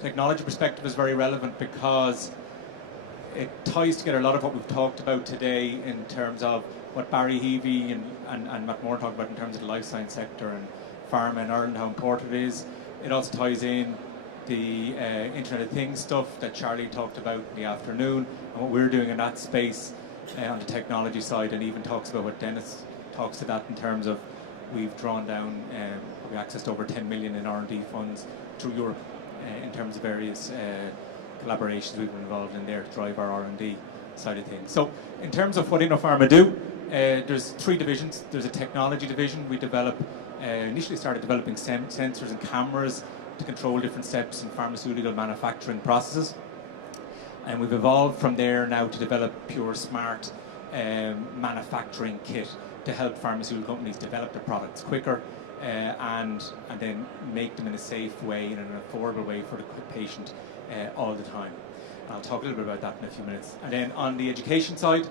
technology perspective is very relevant because it ties together a lot of what we've talked about today in terms of what Barry Heavey and Matt Moore talked about in terms of the life science sector and pharma in Ireland, how important it is. It also ties in the Internet of Things stuff that Charlie talked about in the afternoon and what we're doing in that space on the technology side, and even talks about what Dennis talks to that in terms of we've drawn down, we accessed over 10 million in R&D funds through Europe in terms of various collaborations we've been involved in there to drive our R&D side of things. So in terms of what InnoPharma do, there's three divisions. There's a technology division. We initially started developing sensors and cameras to control different steps in pharmaceutical manufacturing processes. And we've evolved from there now to develop pure smart manufacturing kit to help pharmaceutical companies develop their products quicker and then make them in a safe way and in an affordable way for the patient all the time. And I'll talk a little bit about that in a few minutes. And then on the education side,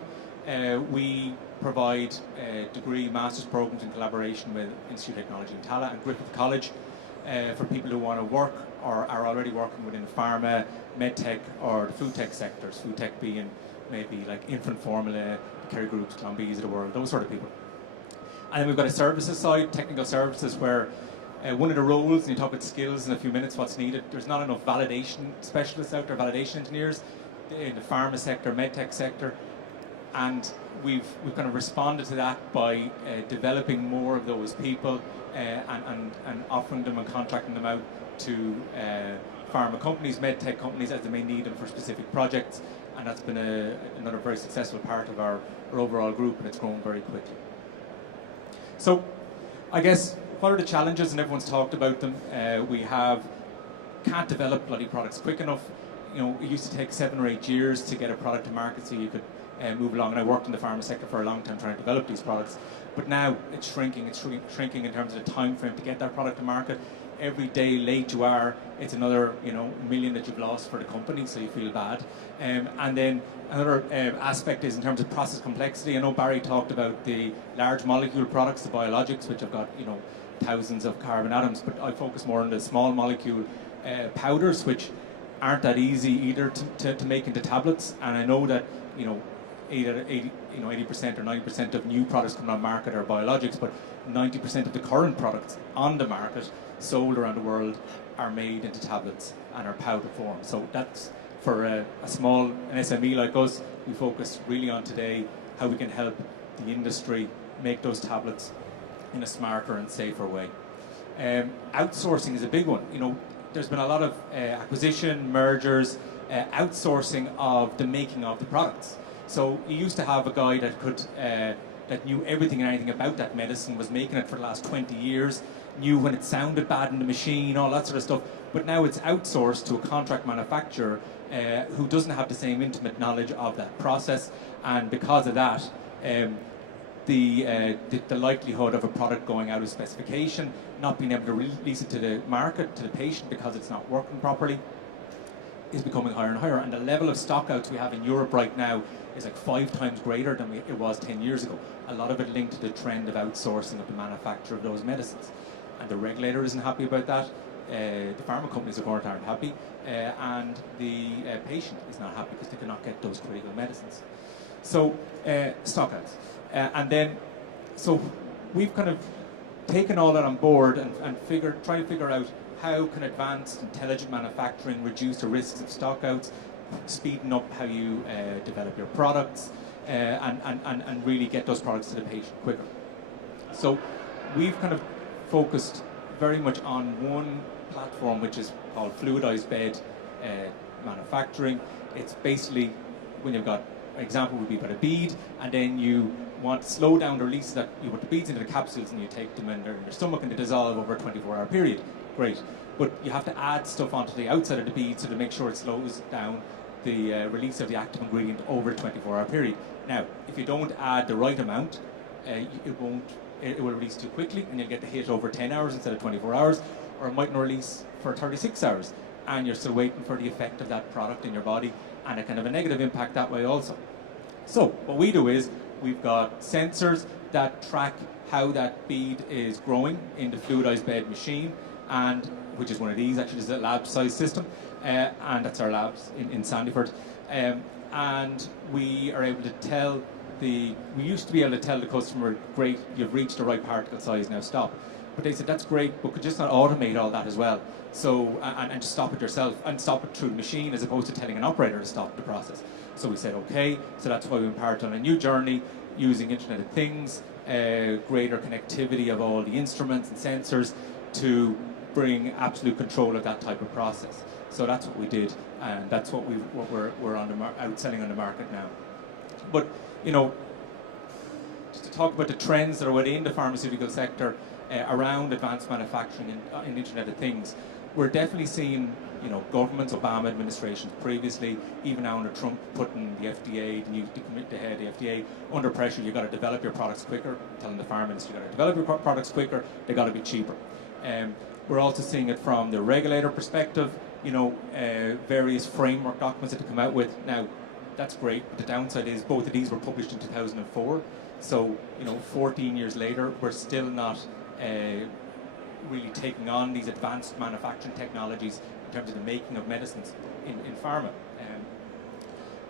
we provide degree master's programs in collaboration with Institute of Technology in Tallaght and Griffith College for people who want to work or are already working within pharma, medtech or the food tech sectors, food tech being maybe like infant formula, the Kerry Groups, Clombees of the world, those sort of people. And then we've got a services side, technical services, where one of the roles, and you talk about skills in a few minutes, what's needed, there's not enough validation specialists out there, validation engineers in the pharma sector, medtech sector, and we've kind of responded to that by developing more of those people and offering them and contracting them out to pharma companies, medtech companies as they may need them for specific projects, and that's been another very successful part of our overall group, and it's grown very quickly. So, I guess, what are the challenges? And everyone's talked about them. We can't develop bloody products quick enough. You know, it used to take 7 or 8 years to get a product to market so you could move along. And I worked in the pharma sector for a long time trying to develop these products. But now it's shrinking. It's shrinking in terms of the time frame to get that product to market. Every day late you are, it's another million that you've lost for the company, so you feel bad. And then another aspect is in terms of process complexity. I know Barry talked about the large molecule products, the biologics, which have got thousands of carbon atoms, but I focus more on the small molecule powders, which aren't that easy either to make into tablets. And I know that 80% or 90% of new products coming on market are biologics, but 90% of the current products on the market sold around the world are made into tablets and are powder form. So that's for an SME like us. We focus really on today how we can help the industry make those tablets in a smarter and safer way. Outsourcing is a big one. There's been a lot of acquisition, mergers, outsourcing of the making of the products. So you used to have a guy that knew everything and anything about that medicine, was making it for the last 20 years, knew when it sounded bad in the machine, all that sort of stuff. But now it's outsourced to a contract manufacturer who doesn't have the same intimate knowledge of that process, and because of that, the likelihood of a product going out of specification, not being able to release it to the market, to the patient, because it's not working properly, is becoming higher and higher. And the level of stockouts we have in Europe right now is like 5 times greater than it was 10 years ago. A lot of it linked to the trend of outsourcing of the manufacture of those medicines. And the regulator isn't happy about that. The pharma companies, of course, aren't happy. And the patient is not happy because they cannot get those critical medicines. So, stockouts. So we've kind of taken all that on board and try to figure out how can advanced intelligent manufacturing reduce the risks of stockouts, speeding up how you develop your products, and really get those products to the patient quicker. So we've kind of focused very much on one platform, which is called Fluidized Bed Manufacturing. It's basically when you've got, an example would be about a bead, and then you want to slow down the release that you put the beads into the capsules and you take them in your stomach and they dissolve over a 24-hour period. Great. But you have to add stuff onto the outside of the bead so to make sure it slows down the release of the active ingredient over a 24-hour period. Now, if you don't add the right amount, it will release too quickly and you'll get the hit over 10 hours instead of 24 hours, or it might not release for 36 hours and you're still waiting for the effect of that product in your body, and a kind of a negative impact that way also. So what we do is we've got sensors that track how that bead is growing in the fluidized bed machine, and which is one of these, actually, is a lab-sized system, and that's our labs in Sandyford. And we are able to tell we used to be able to tell the customer, great, you've reached the right particle size, now stop. But they said, that's great, but could you just not automate all that as well? So, and just stop it yourself, and stop it through the machine, as opposed to telling an operator to stop the process. So we said, okay, so that's why we embarked on a new journey, using Internet of Things, greater connectivity of all the instruments and sensors to bring absolute control of that type of process. So that's what we did, and that's what we're on out selling on the market now. But just to talk about the trends that are within the pharmaceutical sector around advanced manufacturing and Internet of Things, we're definitely seeing governments, Obama administrations previously, even now under Trump, putting the FDA, the head of the FDA, under pressure. You've got to develop your products quicker, telling the pharma industry you've got to develop your products quicker, they've got to be cheaper. We're also seeing it from the regulator perspective, various framework documents that they come out with. Now, that's great, but the downside is both of these were published in 2004, so 14 years later, we're still not really taking on these advanced manufacturing technologies in terms of the making of medicines in pharma.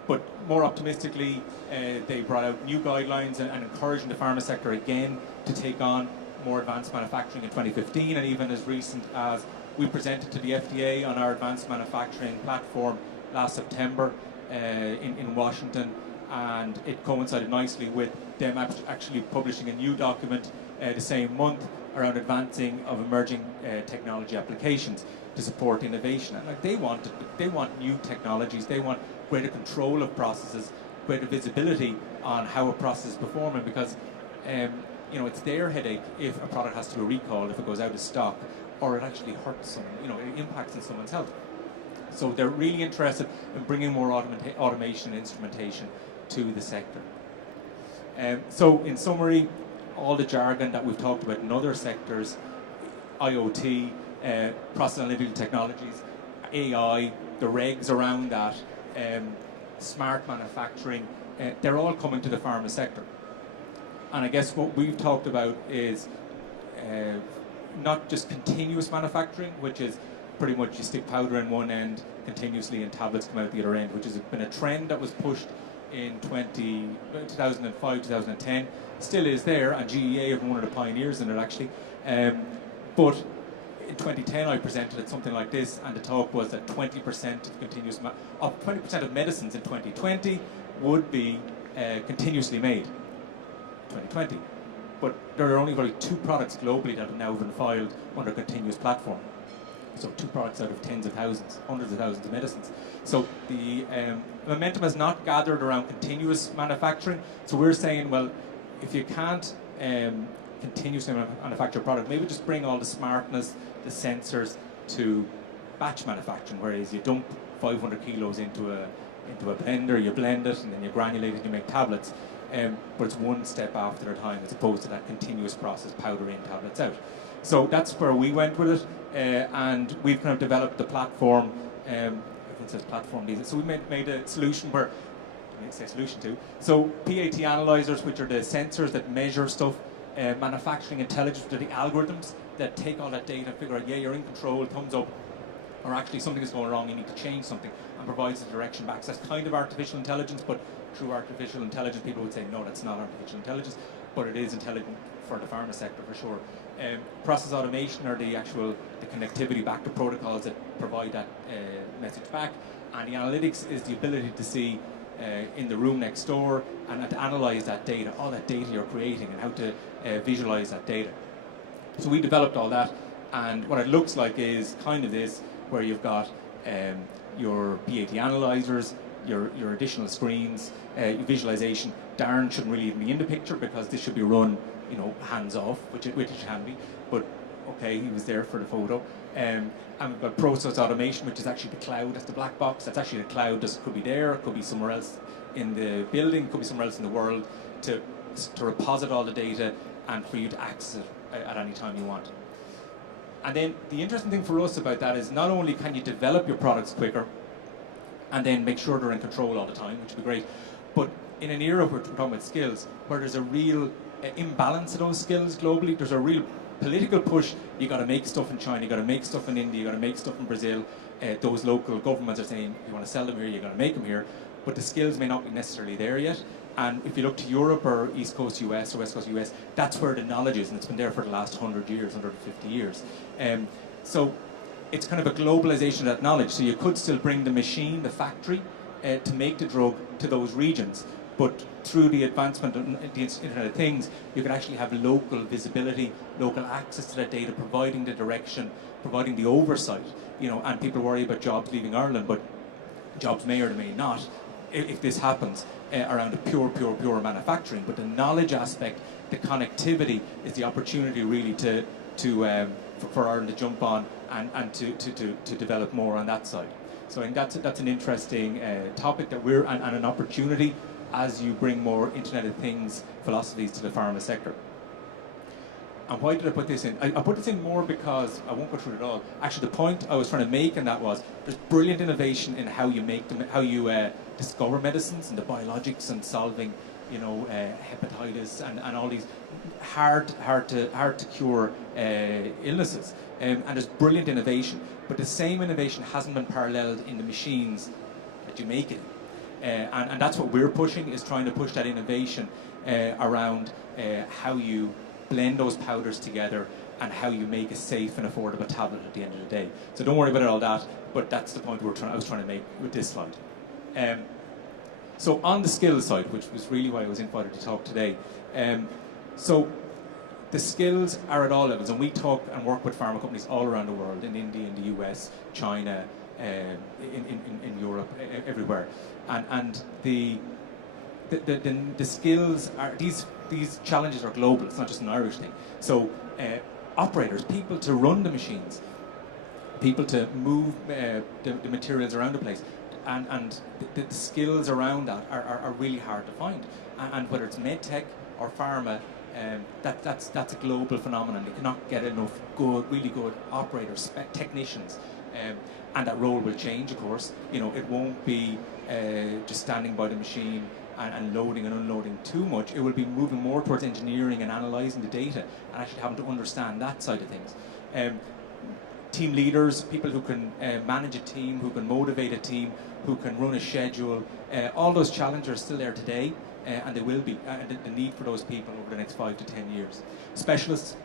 But more optimistically, they brought out new guidelines and encouraging the pharma sector again to take on more advanced manufacturing in 2015, and even as recent as we presented to the FDA on our advanced manufacturing platform last September in Washington, and it coincided nicely with them actually publishing a new document the same month around advancing of emerging technology applications to support innovation. And they want new technologies, they want greater control of processes, greater visibility on how a process is performing, because it's their headache if a product has to be recalled, if it goes out of stock, or it actually hurts someone, it impacts on someone's health. So they're really interested in bringing more automation and instrumentation to the sector. So in summary, all the jargon that we've talked about in other sectors, IoT, process analytical technologies, AI, the regs around that, smart manufacturing, they're all coming to the pharma sector. And I guess what we've talked about is not just continuous manufacturing, which is pretty much you stick powder in one end continuously and tablets come out the other end, which has been a trend that was pushed in 2005, 2010, still is there, and GEA have been one of the pioneers in it actually. But in 2010 I presented at something like this, and the talk was that 20% of 20% of medicines in 2020 would be continuously made. 2020. But there are only really 2 products globally that have now been filed under continuous platform. So 2 products out of tens of thousands, hundreds of thousands of medicines. So the momentum has not gathered around continuous manufacturing. So we're saying, well, if you can't continuously manufacture a product, maybe just bring all the smartness, the sensors to batch manufacturing, whereas you dump 500 kilos into a blender, you blend it, and then you granulate it, you make tablets. But it's one step after a time, as opposed to that continuous process, powder in, tablets out. So that's where we went with it, and we've kind of developed the platform. Everyone says platform these days. So we made a solution where, I say solution to. So PAT analyzers, which are the sensors that measure stuff, manufacturing intelligence, which are the algorithms that take all that data, figure out, yeah, you're in control, thumbs up, or actually something is going wrong, you need to change something, and provides the direction back. So that's kind of artificial intelligence, but true artificial intelligence, people would say, no, that's not artificial intelligence, but it is intelligent for the pharma sector for sure. Process automation are the connectivity back to protocols that provide that message back, and the analytics is the ability to see in the room next door and to analyze that data, all that data you're creating, and how to visualize that data. So we developed all that, and what it looks like is kind of this, where you've got your PAT analyzers, your additional screens, your visualization. Darren shouldn't really even be in the picture because this should be run, hands off, which it can be. But okay, he was there for the photo. And we've got process automation, which is actually the cloud. That's the black box. That's actually the cloud. This could be there, it could be somewhere else in the building, it could be somewhere else in the world, to reposit all the data and for you to access it at any time you want. And then the interesting thing for us about that is not only can you develop your products quicker and then make sure they're in control all the time, which would be great, but in an era where we're talking about skills, where there's a real imbalance of those skills globally, there's a real political push, you got to make stuff in China, you got to make stuff in India, you got to make stuff in Brazil. Those local governments are saying, you want to sell them here, you got to make them here. But the skills may not be necessarily there yet. And if you look to Europe or East Coast US or West Coast US, that's where the knowledge is, and it's been there for the last 100 years, 150 years. So it's kind of a globalization of that knowledge. So you could still bring the machine, the factory, to make the drug to those regions. But through the advancement of the Internet of Things, you can actually have local visibility, local access to that data, providing the direction, providing the oversight. And people worry about jobs leaving Ireland, but jobs may or may not, if this happens, around a pure manufacturing. But the knowledge aspect, the connectivity, is the opportunity really for Ireland to jump on and to develop more on that side. So I think that's an interesting topic and an opportunity as you bring more Internet of Things philosophies to the pharma sector. And why did I put this in? I put this in more because, I won't go through it all, actually the point I was trying to make in that was, there's brilliant innovation in how you make them, how you discover medicines and the biologics and solving, hepatitis and all these hard to cure illnesses. And there's brilliant innovation, but the same innovation hasn't been paralleled in the machines that you make it. And that's what we're pushing, is trying to push that innovation around how you blend those powders together and how you make a safe and affordable tablet at the end of the day. So don't worry about all that, but that's the point I was trying to make with this slide. So on the skills side, which was really why I was invited to talk today, so the skills are at all levels, and we talk and work with pharma companies all around the world, in India, in the US, China, in Europe, everywhere. And the skills are, these challenges are global, it's not just an Irish thing. So operators, people to run the machines, people to move the materials around the place, and the skills around that are really hard to find. And whether it's medtech or pharma, that's a global phenomenon. They cannot get enough really good operators, technicians. And that role will change, of course. It won't be just standing by the machine and loading and unloading too much. It will be moving more towards engineering and analysing the data and actually having to understand that side of things. Team leaders, people who can manage a team, who can motivate a team, who can run a schedule, all those challenges are still there today, and they will be. The need for those people over the next 5 to 10 years. Specialists,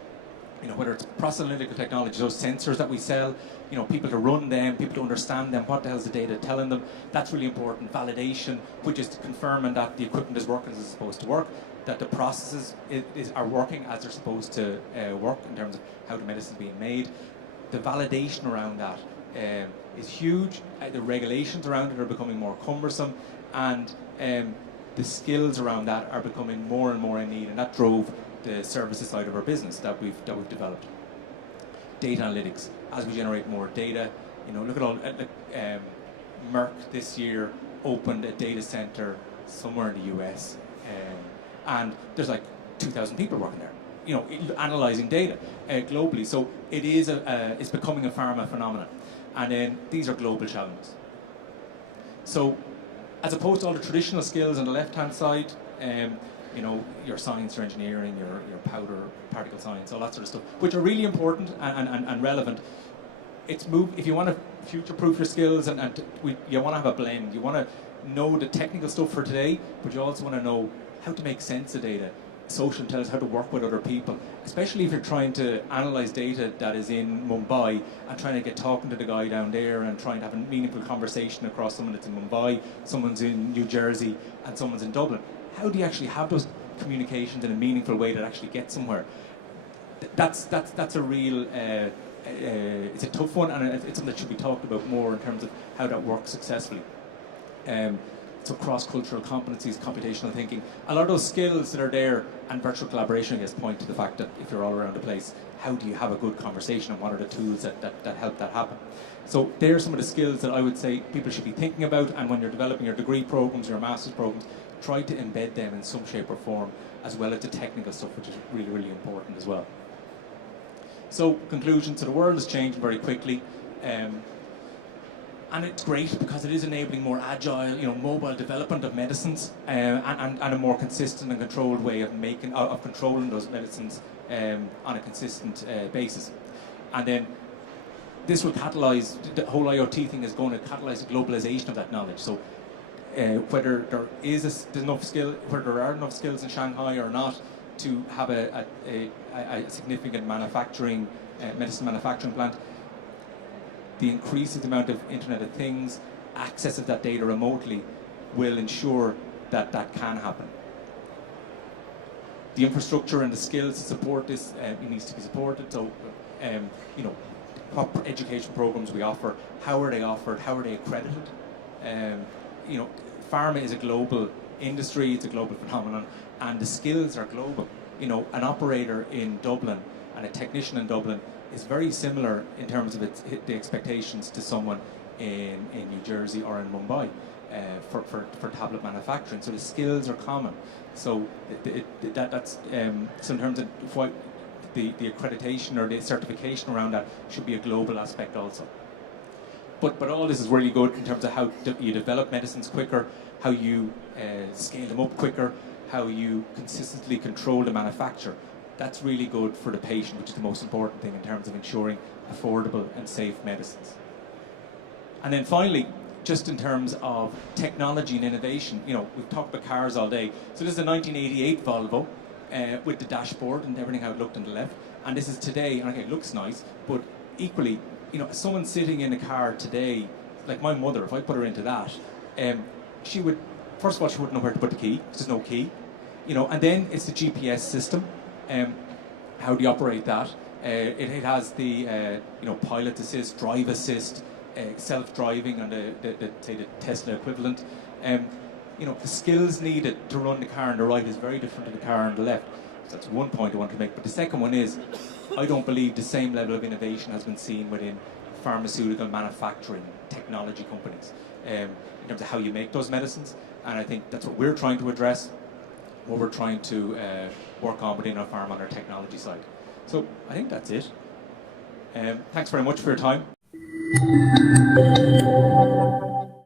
whether it's process analytical technology, those sensors that we sell, people to run them, people to understand them, what the hell's the data telling them, that's really important. Validation, which is confirming that the equipment is working as it's supposed to work, that the processes are working as they're supposed to work in terms of how the medicine is being made. The validation around that is huge. The regulations around it are becoming more cumbersome, and the skills around that are becoming more and more in need, and that drove the services side of our business that we've developed. Data analytics, as we generate more data, look at all. Merck this year opened a data center somewhere in the US, and there's like 2,000 people working there, analyzing data globally. So it is it's becoming a pharma phenomenon, and then these are global challenges. So, as opposed to all the traditional skills on the left-hand side, your science, your engineering, your powder, particle science, all that sort of stuff, which are really important and relevant. If you want to future-proof your skills, you want to have a blend. You want to know the technical stuff for today, but you also want to know how to make sense of data, social intelligence, how to work with other people, especially if you're trying to analyze data that is in Mumbai and trying to get talking to the guy down there and trying to have a meaningful conversation across someone that's in Mumbai, someone's in New Jersey, and someone's in Dublin. How do you actually have those communications in a meaningful way that actually gets somewhere? That's a real, it's a tough one, and it's something that should be talked about more in terms of how that works successfully. So cross-cultural competencies, computational thinking, a lot of those skills that are there, and virtual collaboration, I guess, point to the fact that if you're all around the place, how do you have a good conversation, and what are the tools that help that happen? So there are some of the skills that I would say people should be thinking about, and when you're developing your degree programs, your master's programs, try to embed them in some shape or form, as well as the technical stuff, which is really, really important as well. So, conclusion, so the world is changing very quickly, and it's great because it is enabling more agile, mobile development of medicines, and a more consistent and controlled way of controlling those medicines on a consistent basis. And then this will catalyse, the whole IoT thing is going to catalyse the globalisation of that knowledge. So whether there is enough skill, whether there are enough skills in Shanghai or not to have a significant manufacturing, medicine manufacturing plant, the increased amount of Internet of Things, access of that data remotely will ensure that that can happen. The infrastructure and the skills to support this it needs to be supported. So, you know, what education programs we offer, how are they offered, how are they accredited? You know, pharma is a global industry, it's a global phenomenon, and the skills are global. You know, an operator in Dublin and a technician in Dublin is very similar in terms of the expectations to someone in New Jersey or in Mumbai for tablet manufacturing. So the skills are common. So that's so in terms of what the accreditation or the certification around that should be a global aspect also. But all this is really good in terms of how you develop medicines quicker, how you scale them up quicker, how you consistently control the manufacture. That's really good for the patient, which is the most important thing in terms of ensuring affordable and safe medicines. And then finally, just in terms of technology and innovation, you know, we've talked about cars all day. So this is a 1988 Volvo with the dashboard and everything how it looked on the left. And this is today, and okay, it looks nice, but equally, you know, someone sitting in a car today, like my mother, if I put her into that, she would, first of all, she wouldn't know where to put the key. There's no key, you know. And then it's the GPS system. How do you operate that? It has the you know, pilot assist, drive assist, self-driving, and say the Tesla equivalent. You know, the skills needed to run the car on the right is very different to the car on the left. So that's one point I want to make. But the second one is, I don't believe the same level of innovation has been seen within pharmaceutical manufacturing technology companies in terms of how you make those medicines. And I think that's what we're trying to address, what we're trying to work on within our pharma on our technology side. So I think that's it. Thanks very much for your time.